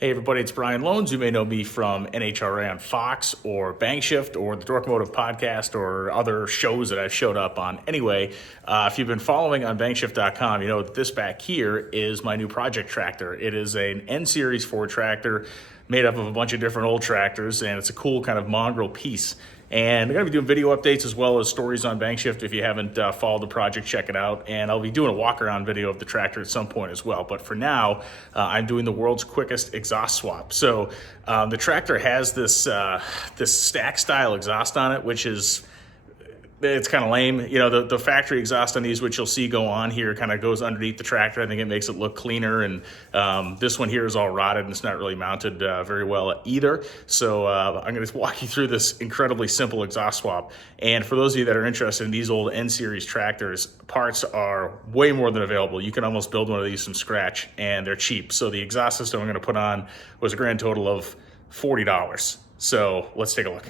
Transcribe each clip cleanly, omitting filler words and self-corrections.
Hey everybody, it's Brian Loans. You may know me from NHRA on Fox or Bankshift or the Dorkmotive podcast or other shows that I've showed up on. Anyway, if you've been following on Bankshift.com, you know that this back here is my new project tractor. It is an N-Series Ford tractor made up of a bunch of different old tractors, and it's a cool kind of mongrel piece. And I'm going to be doing video updates as well as stories on Bankshift. If you haven't followed the project, check it out. And I'll be doing a walk-around video of the tractor at some point as well. But for now, I'm doing the world's quickest exhaust swap. So the tractor has this stack-style exhaust on it, which is... it's kind of lame. You know, the factory exhaust on these, which you'll see go on here, kind of goes underneath the tractor. I think it makes it look cleaner. And this one here is all rotted and it's not really mounted very well either. So I'm going to walk you through this incredibly simple exhaust swap. And for those of you that are interested in these old N-Series tractors, parts are way more than available. You can almost build one of these from scratch and they're cheap. So the exhaust system I'm going to put on was a grand total of $40. So let's take a look.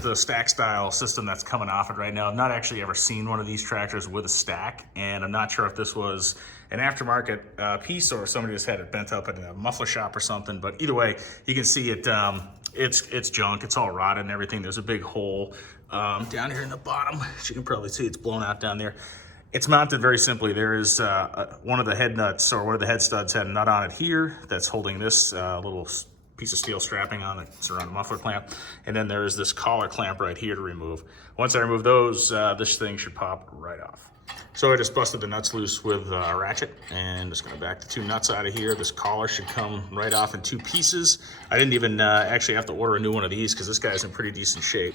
The stack style system that's coming off it right now. I've not actually ever seen one of these tractors with a stack, and I'm not sure if this was an aftermarket piece or somebody just had it bent up in a muffler shop or something. But either way, you can see it. It's junk. It's all rotted and everything. There's a big hole down here in the bottom. As you can probably see, it's blown out down there. It's mounted very simply. There is one of the head nuts, or one of the head studs had a nut on it here that's holding this little piece of steel strapping on it. It's around the muffler clamp. And then there's this collar clamp right here to remove. Once I remove those, this thing should pop right off. So I just busted the nuts loose with a ratchet and just gonna back the two nuts out of here. This collar should come right off in two pieces. I didn't even actually have to order a new one of these because this guy's in pretty decent shape.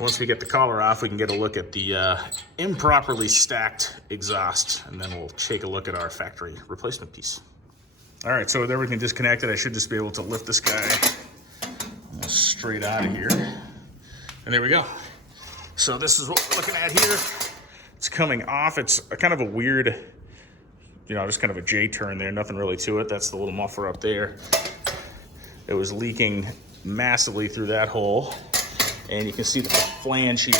Once we get the collar off, we can get a look at the improperly stacked exhaust, and then we'll take a look at our factory replacement piece. All right, so with everything disconnected, I should just be able to lift this guy almost straight out of here. And there we go. So this is what we're looking at here. It's coming off. It's a kind of a weird, just kind of a J-turn there. Nothing really to it. That's the little muffler up there. It was leaking massively through that hole. And you can see that the flange here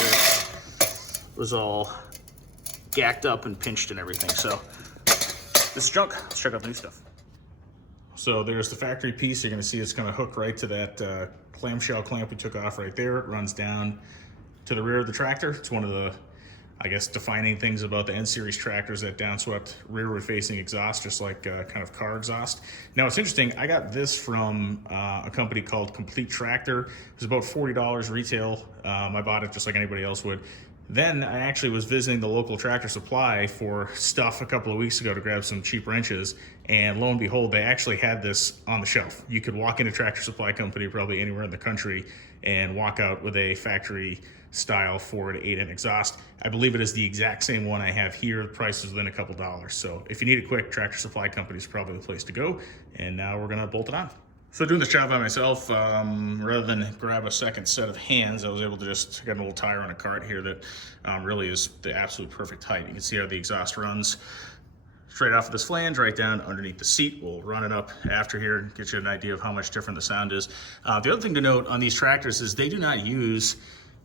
was all gacked up and pinched and everything. So this is junk. Let's check out the new stuff. So there's the factory piece. You're going to see it's going to hook right to that clamshell clamp we took off right there. It runs down to the rear of the tractor. It's one of the, I guess, defining things about the N-Series tractors, that downswept rearward facing exhaust, just like kind of car exhaust. Now it's interesting, I got this from a company called Complete Tractor. It was about $40 retail. I bought it just like anybody else would. Then I actually was visiting the local Tractor Supply for stuff a couple of weeks ago to grab some cheap wrenches, and lo and behold, they actually had this on the shelf. You could walk into Tractor Supply Company probably anywhere in the country and walk out with a factory style Ford 8-in exhaust. I believe it is the exact same one I have here. The price is within a couple dollars. So if you need it quick, Tractor Supply Company is probably the place to go. And now we're gonna bolt it on. So doing this job by myself, rather than grab a second set of hands, I was able to just get a little tire on a cart here that really is the absolute perfect height. You can see how the exhaust runs straight off of this flange, right down underneath the seat. We'll run it up after here and get you an idea of how much different the sound is. The other thing to note on these tractors is they do not use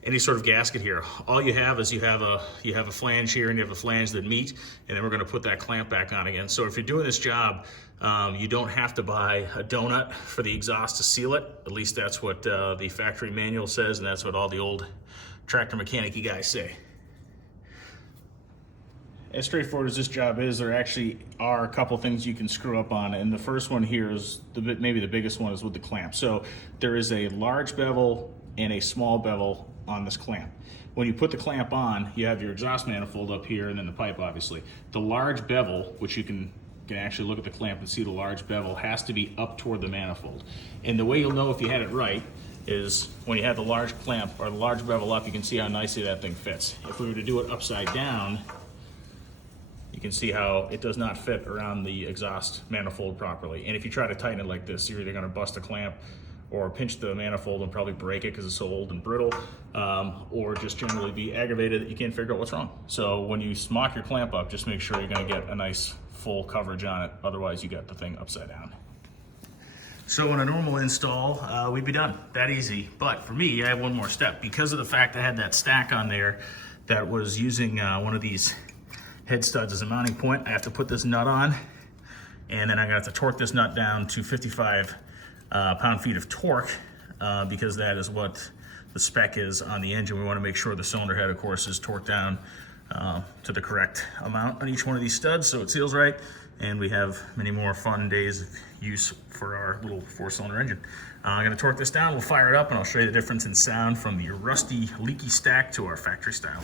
any sort of gasket here. All you have is you have a flange here and you have a flange that meet, and then we're gonna put that clamp back on again. So if you're doing this job, you don't have to buy a donut for the exhaust to seal it. At least that's what the factory manual says, and that's what all the old tractor mechanic-y guys say. As straightforward as this job is, there actually are a couple things you can screw up on, and the first one here is maybe the biggest one is with the clamp. So there is a large bevel and a small bevel on this clamp. When you put the clamp on, you have your exhaust manifold up here and then the pipe, obviously. The large bevel, which you can actually look at the clamp and see the large bevel, has to be up toward the manifold. And the way you'll know if you had it right is when you have the large clamp or the large bevel up, you can see how nicely that thing fits. If we were to do it upside down, you can see how it does not fit around the exhaust manifold properly. And if you try to tighten it like this, you're either gonna bust a clamp or pinch the manifold and probably break it because it's so old and brittle, or just generally be aggravated that you can't figure out what's wrong. So when you mock your clamp up, just make sure you're gonna get a nice full coverage on it. Otherwise you got the thing upside down. So in a normal install, we'd be done, that easy. But for me, I have one more step. Because of the fact I had that stack on there that was using one of these head studs as a mounting point, I have to put this nut on, and then I'm gonna have to torque this nut down to 55 pound-feet of torque, because that is what the spec is on the engine. We wanna make sure the cylinder head, of course, is torqued down to the correct amount on each one of these studs so it seals right, and we have many more fun days of use for our little 4-cylinder engine. I'm gonna torque this down, we'll fire it up, and I'll show you the difference in sound from the rusty, leaky stack to our factory style.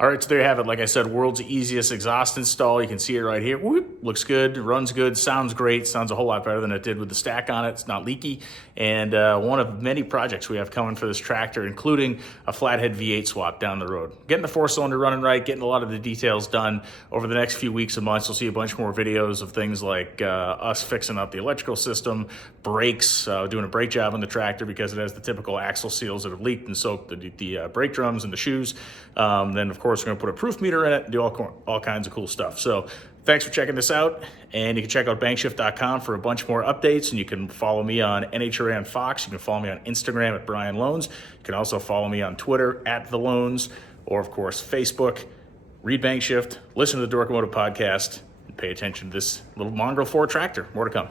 All right, so there you have it. Like I said, world's easiest exhaust install. You can see it right here. Whoop, looks good, runs good, sounds great. Sounds a whole lot better than it did with the stack on it. It's not leaky. And one of many projects we have coming for this tractor, including a flathead V8 swap down the road. Getting the 4-cylinder running right, getting a lot of the details done over the next few weeks and months. You'll see a bunch more videos of things like us fixing up the electrical system, brakes, doing a brake job on the tractor because it has the typical axle seals that have leaked and soaked the brake drums and the shoes. Then, of course, we're going to put a proof meter in it and do all kinds of cool stuff. So thanks for checking this out, and you can check out bankshift.com for a bunch more updates, and you can follow me on NHRA Fox. You can follow me on Instagram at Brian Loans. You can also follow me on Twitter at The Loans, or of course Facebook. Read Bankshift, listen to the Dorkomotive podcast, and pay attention to this little Mongrel 4 tractor. More to come.